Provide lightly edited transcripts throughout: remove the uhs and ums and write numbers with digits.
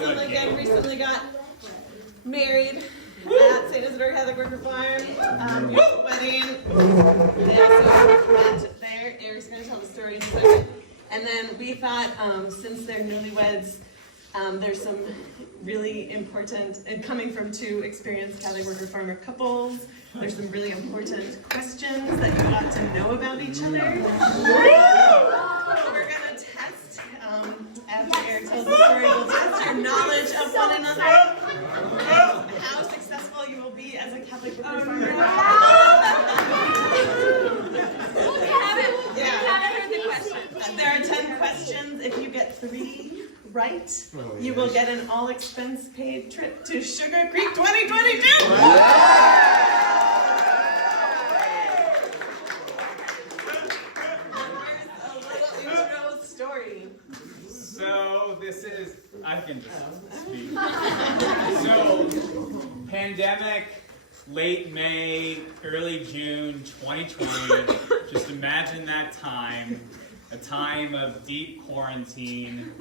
also Lincoln recently got married at St. Isidore Catholic Worker Farm. Beautiful wedding. They also met there. Eric's going to tell the story in a second. And then we thought, since they're newlyweds, there's some really important, and coming from two experienced Catholic Worker Farmer couples, there's some really important questions that you ought to know about each other. So we're going to test, after Eric tells the story, we'll test your knowledge of one another, and how successful you will be as a Catholic Worker Farmer. There are 10 questions. If you get 3 right, you will get an all-expense-paid trip to Sugar Creek 2022. Here's a little intro story. So this is, I can just speak. So, pandemic, late May, early June 2020. Just imagine that time. A time of deep quarantine.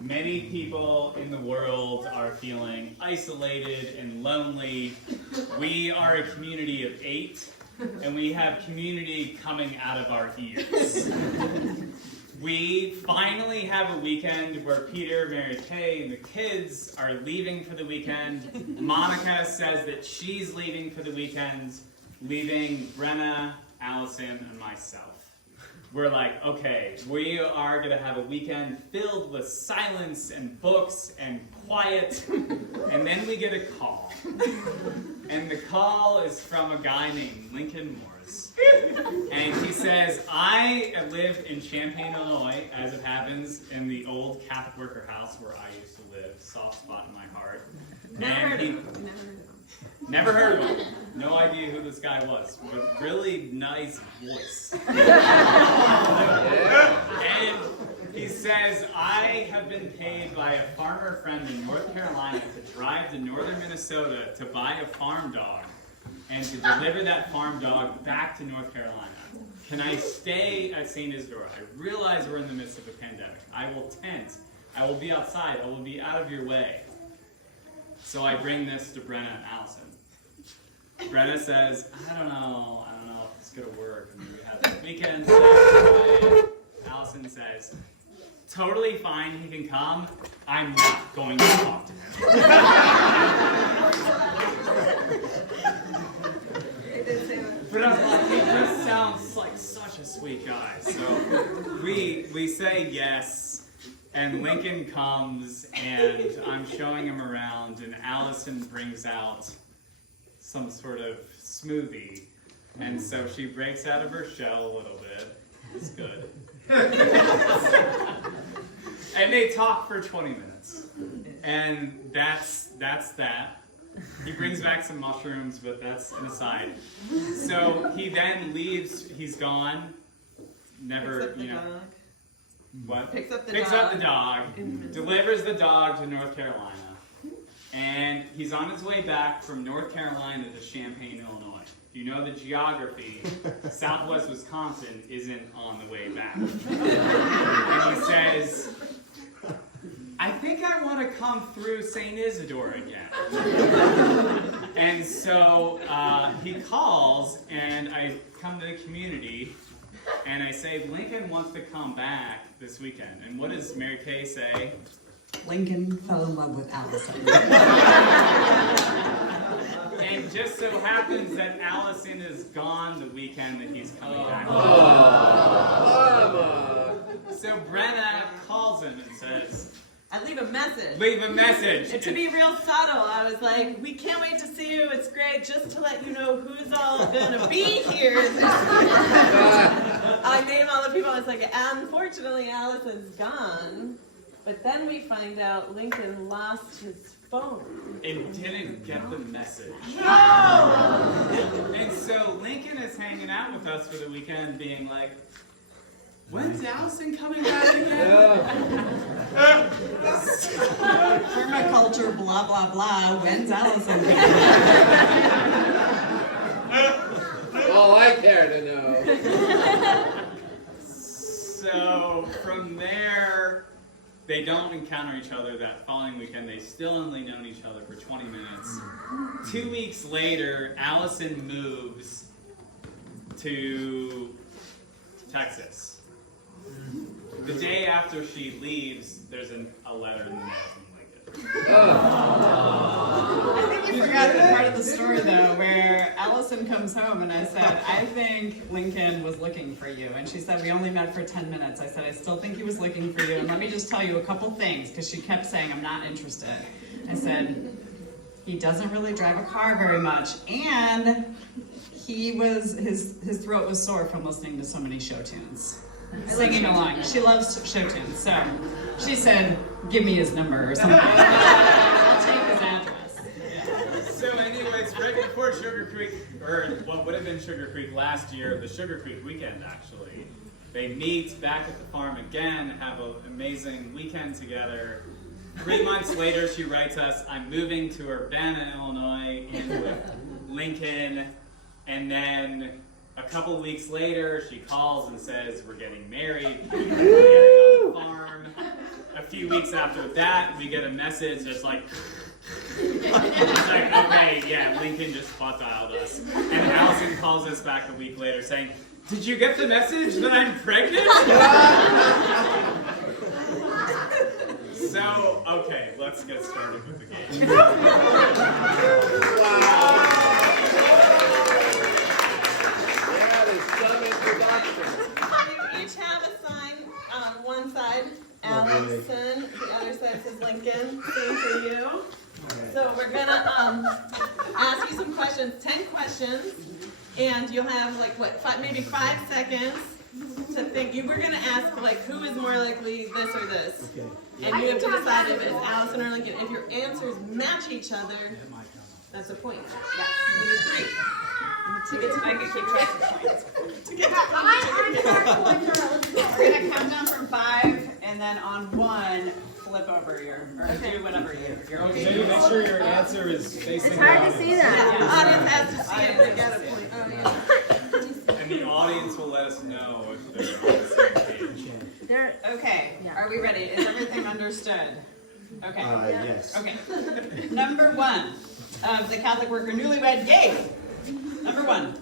Many people in the world are feeling isolated and lonely. We are a community of 8, and we have community coming out of our ears. We finally have a weekend where Peter, Mary Kay, and the kids are leaving for the weekend. Monica says that she's leaving for the weekend, leaving Brenna, Allison, and myself. We're like, okay, we are going to have a weekend filled with silence and books and quiet. And then we get a call. And the call is from a guy named Lincoln Morris. And he says, I live in Champaign, Illinois, as it happens, in the old Catholic Worker house where I used to live. Soft spot in my heart. Never heard of him. No idea who this guy was, but really nice voice. And he says, I have been paid by a farmer friend in North Carolina to drive to northern Minnesota to buy a farm dog and to deliver that farm dog back to North Carolina. Can I stay at St. Isidore? I realize we're in the midst of a pandemic. I will tent. I will be outside. I will be out of your way. So I bring this to Brenna and Allison. Brenna says, I don't know if it's gonna work. I mean, we have this weekend. Allison says, totally fine, he can come. I'm not going to talk to him. But I'm like, he just sounds like such a sweet guy. So we say yes, and Lincoln comes, and I'm showing him around, and Allison brings out some sort of smoothie, and so she breaks out of her shell a little bit. It's good. And they talk for 20 minutes, and that's that. He brings back some mushrooms, but that's an aside. So he then leaves. He's gone. Never, Dog. What? Picks up the dog. Delivers the dog to North Carolina. And he's on his way back from North Carolina to Champaign, Illinois. If you know the geography, Southwest Wisconsin isn't on the way back. And he says, I think I want to come through St. Isidore again. And so he calls, and I come to the community, and I say, Lincoln wants to come back this weekend. And what does Mary Kay say? Lincoln fell in love with Allison. And just so happens that Allison is gone the weekend that he's coming back. So Brenna calls him and says, I leave a message. leave a message. And to be real subtle, I was like, we can't wait to see you. It's great. Just to let you know who's all going to be here. I name all the people. I was like, unfortunately, Allison's gone. But then we find out Lincoln lost his phone. And didn't get the message. No! And so Lincoln is hanging out with us for the weekend being like, when's Allison coming back again? Permaculture, blah, blah, blah. When's Allison? All I care to know. So from there, they don't encounter each other that following weekend. They still only known each other for 20 minutes. 2 weeks later, Allison moves to Texas. The day after she leaves, there's a letter in the mail from Lincoln. I think you forgot the part of the story though, where Allison comes home and I said, I think Lincoln was looking for you. And she said, we only met for 10 minutes. I said, I still think he was looking for you. And let me just tell you a couple things, because she kept saying, I'm not interested. I said, he doesn't really drive a car very much. And his throat was sore from listening to so many show tunes. Singing along. She loves show tunes. So she said, give me his number or something. I'll take his address. So anyways, right before Sugar Creek, or what would have been Sugar Creek last year, the Sugar Creek weekend actually, they meet back at the farm again, have an amazing weekend together. 3 months later, she writes us, I'm moving to Urbana, Illinois, in with Lincoln, and then a couple weeks later, she calls and says, we're getting married, we're getting on the farm. A few weeks after that, we get a message that's like, it's like, okay, yeah, Lincoln just butt-dialed us. And Allison calls us back a week later saying, did you get the message that I'm pregnant? So, okay, let's get started with the game. That is some introduction. You each have a sign on one side, Allison, the other side says Lincoln, same for you. So we're gonna ask you some questions, 10 questions, and you'll have like maybe 5 seconds to think. We're gonna ask like who is more likely this or this, and you have to decide if it's Allison or Lincoln. If your answers match each other, that's a point. Yes, you need 3. To get to I can keep track of points. We're gonna count down from 5, and then on 1, flip over or do whatever you're Okay, okay. make sure your answer is facing It's hard to see that. The audience has to see it to get a point. Oh, yeah. And the audience will let us know if they're on the same page. There, Okay, are we ready? Is everything understood? Okay. Yes. Okay. Number 1, the Catholic Worker Newlywed Game. Number 1,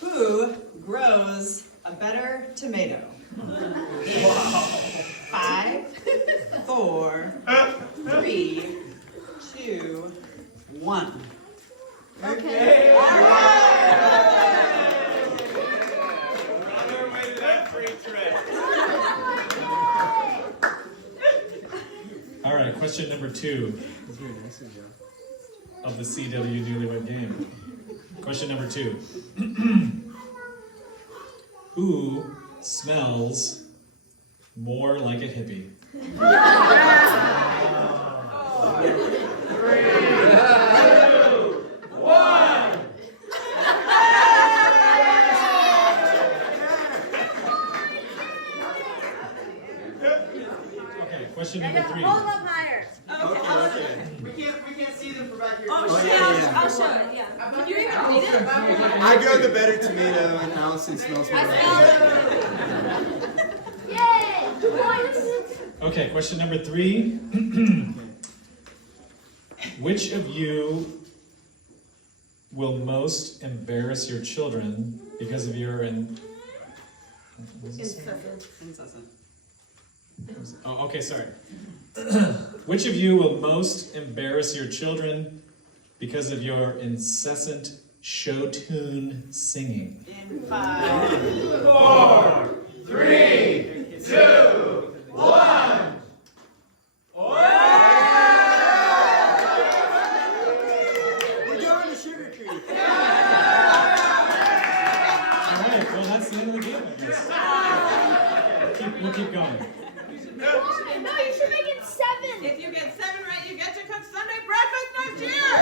who grows a better tomato? 5, 4, 3, 2, 1. okay. We're on our way to that free trip. All right, question number 2 of the CW Newlywed Game. Question number 2. Who smells more like a hippie? 1. Okay, question number 3. Hold up higher. We can't see them from back here. I'll show it, yeah. Can you even read it? I grow the better tomato, and Allison smells more. Yay! Points! Okay, question number 3. Which of you will most embarrass your children because of your Incessant. Oh, okay, sorry. Which of you will most embarrass your children because of your incessant show tune singing? In 5, 4, 3, 2, 1. We're going to Sugar Creek. All right, well, that's the end of the game, I guess. We'll keep going. No, you should make it 7. If you get 7 right, you get to cook Sunday breakfast next year.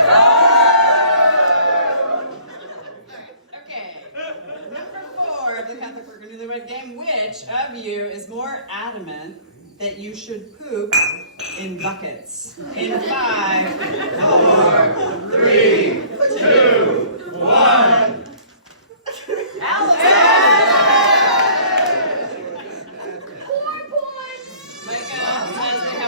Okay. Number 4 of the Catholic Worker Newlywed Game. Which of you is more adamant that you should poop in buckets? In 5, 4, 3, 2, 1. Allison! 4 points! Micah says they have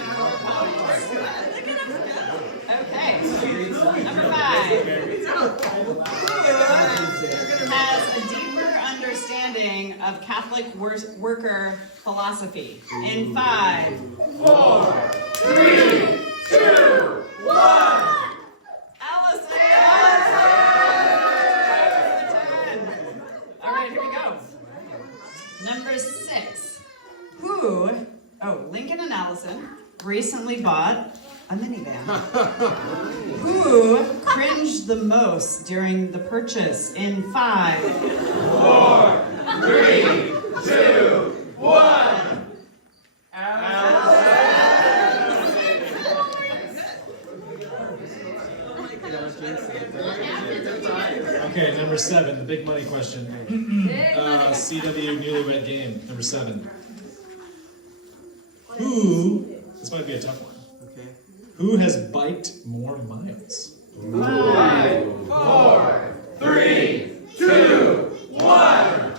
of Catholic worker philosophy? In 5, 4, 3, 2, 1. Allison! All right, here we go. Number 6. Lincoln and Allison recently bought a minivan. Who cringed the most during the purchase? In 5, 4, 3, 2, 1. Okay, number 7, the big money question. CW Newlywed Game, number 7. This might be a tough one. Okay. Who has biked more miles? 5, 4, 3, 2, 1.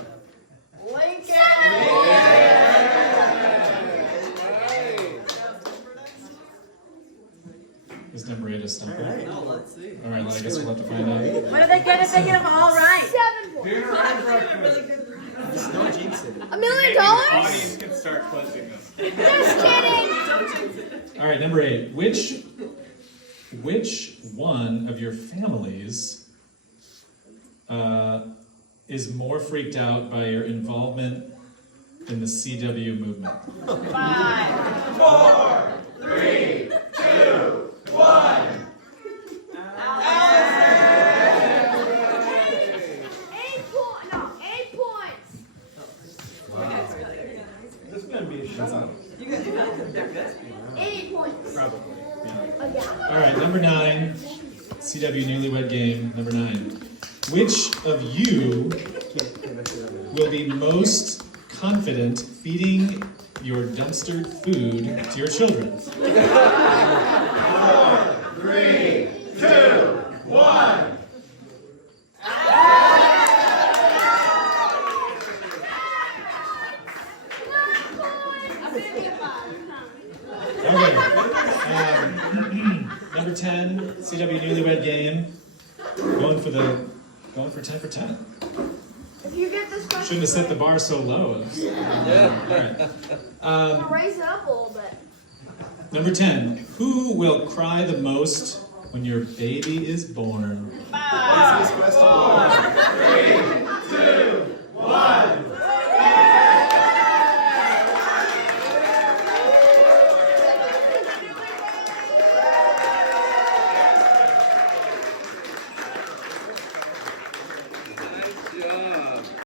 Is number 8 a stumper? Alright, now let's see. Alright, well, I guess we'll have to find out. What are they get if they get them all right? 7 points. Just don't jinx it. $1 million? The audience can start closing this. Just kidding. Alright, number 8. Which one of your families is more freaked out by your involvement in the CW movement? 5, 4, 3, 2, 1. 8 points. This is gonna be a shootout. 8 points. Probably. Yeah. Oh, yeah. Alright, number 9. CW Newlywed Game, number 9. Which of you will be most confident feeding your dumpstered food to your children? 4, 3, 2, 1. Okay. Number 10, CW Newlywed Game. Going for 10 for 10. If you get this question, Shouldn't have set the bar so low. Alright. raise it up a little bit. Number 10, who will cry the most when your baby is born? 5, This question. 3, 2, 1.